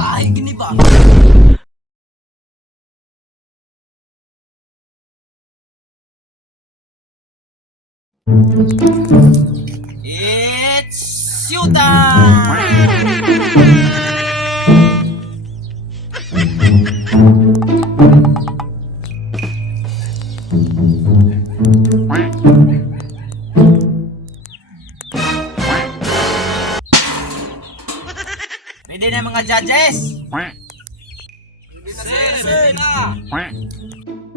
Kahit gini ba? It's showtime! Ready na mga judges? Ready na!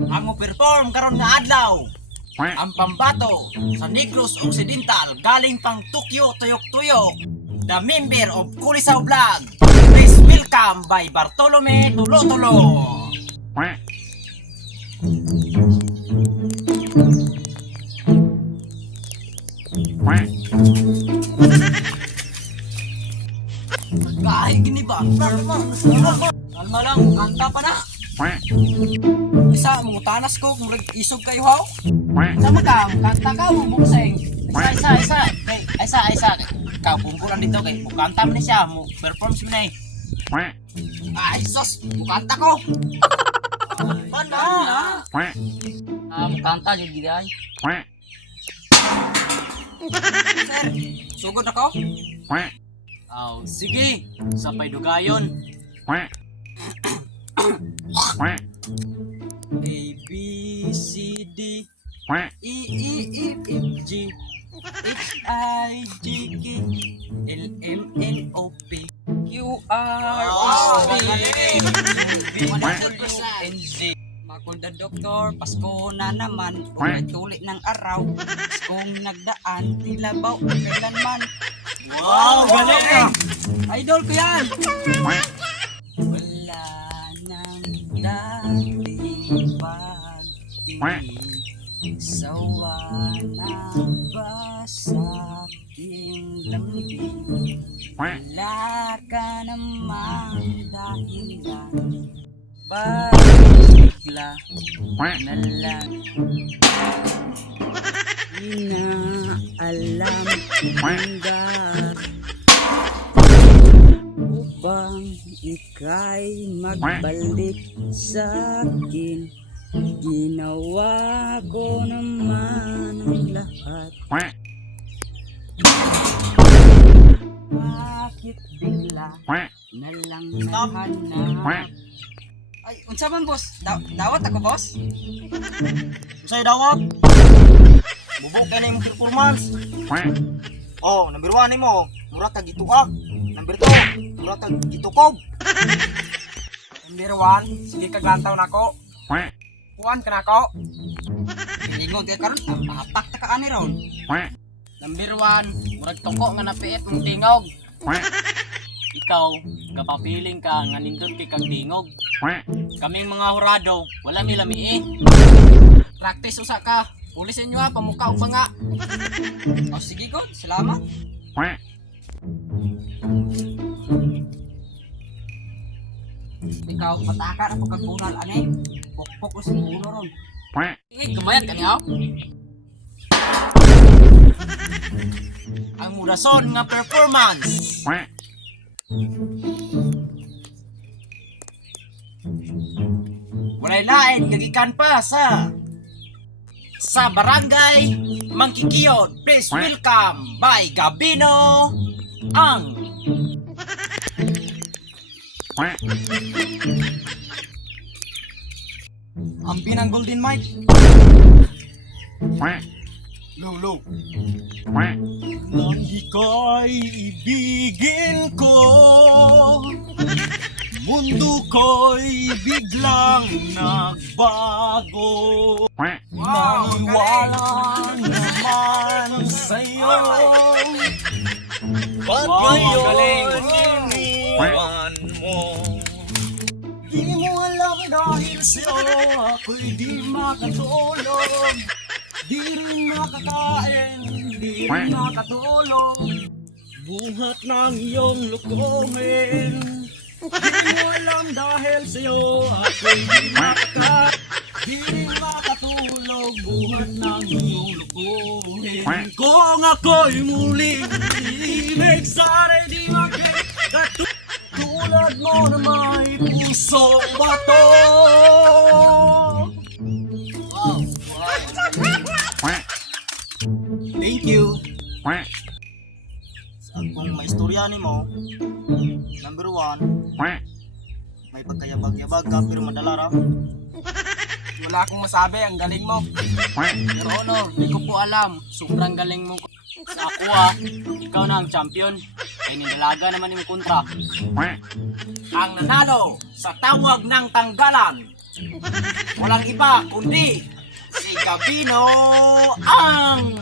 Ang perform karon nga adlaw. Ang pambato sa Negros Occidental galing pang Tokyo Tuyok-Tuyok. The member of Kulisaw Vlog. Please welcome by Bartolome Tulo-Tulo. Kahit gini ba? Alma lang, kanta pa na. Isa, mungutanas ko kung isog kayo haw. Sama ka, kanta ka, bubungseng. Isa. Ikaw, bungkuran dito kay bukanta mo na siya, mo performance mo na eh. Ay, sos, bukanta ko. Mana? Kanta jud gid ay. Sir, sugod ako? Sige, sapay dugayon. A, B, C, D, E, F, G, H, I, J, K, L, M, N, O, P, Q, R, S, T, U, V, N, Z. Makunda doktor, Pasko na naman, kung tuli ng araw, kung nagdaan, tilabaw, kailanman. Wow, galing! Idol ko yan! Wala nang dating pagtingin, sawa na ba sa aking lambing? Wala ka namang dahilan, bigla na lang inaalam hanggang upang ika'y magbalik sa akin. Ginawa ko naman ang lahat. Bakit bigla na lang nahanap? Ay, unsa man boss? Dawat ako boss? Unsay dawat? Bubok kay na imong performance. Oh, number 1 nimo, mura ka gituka. Number 2, mura ka gitukob. Number 1, sige ka gantaw nako. Kuan ka nako. Ingon kay karon, papak ta ka ani ron. Number 1, murag tuko nga napiit mong tingog. Ikaw, gapapiling ka nga nindot kay kang tingog. Kaming mga hurado, wala mi lami eh. Practice usa ka. Pulisin nyo ha, pamukha o pa nga. O sige God, salamat. Ikaw, pataka na pagkagunal, ane. Pukpuk ko sa ulo ron. Sige, kamayan ka niya. Ang murason nga performance. Walay lain, gagikan pa sa Barangay Mangkikiyot. Please welcome by Gabino ang Binang Golden Mike. Low. Nang ika'y ibigin ko, mundo ko'y biglang nagbago. Naniwala naman sa'yo. Ba't ngayon iniwan mo? Di mo alam dahil sa'yo ako'y di makatulog. Di rin makakain, di rin makatulog. Buhat ng iyong lukumin. Di mo alam dahil sa'yo ako'y di rin makatulog. Buhat ng iyong lukumin. Kung ako'y muling ibig, sana'y di magkatulog. Katulad mo na may pusong bato. Wow. Thank you. Sa akong maistorya ni mo, number 1, may pagkayabag-yabag ka pero madalara. Wala akong masabi, ang galing mo. Your Honor, di ko po alam. Sobrang galing mo. Sa ako ah, ikaw na ang champion. Ay nindalaga naman yung kontra. Ang nanalo sa tawag ng tanggalan, walang iba kundi si Gabino ang...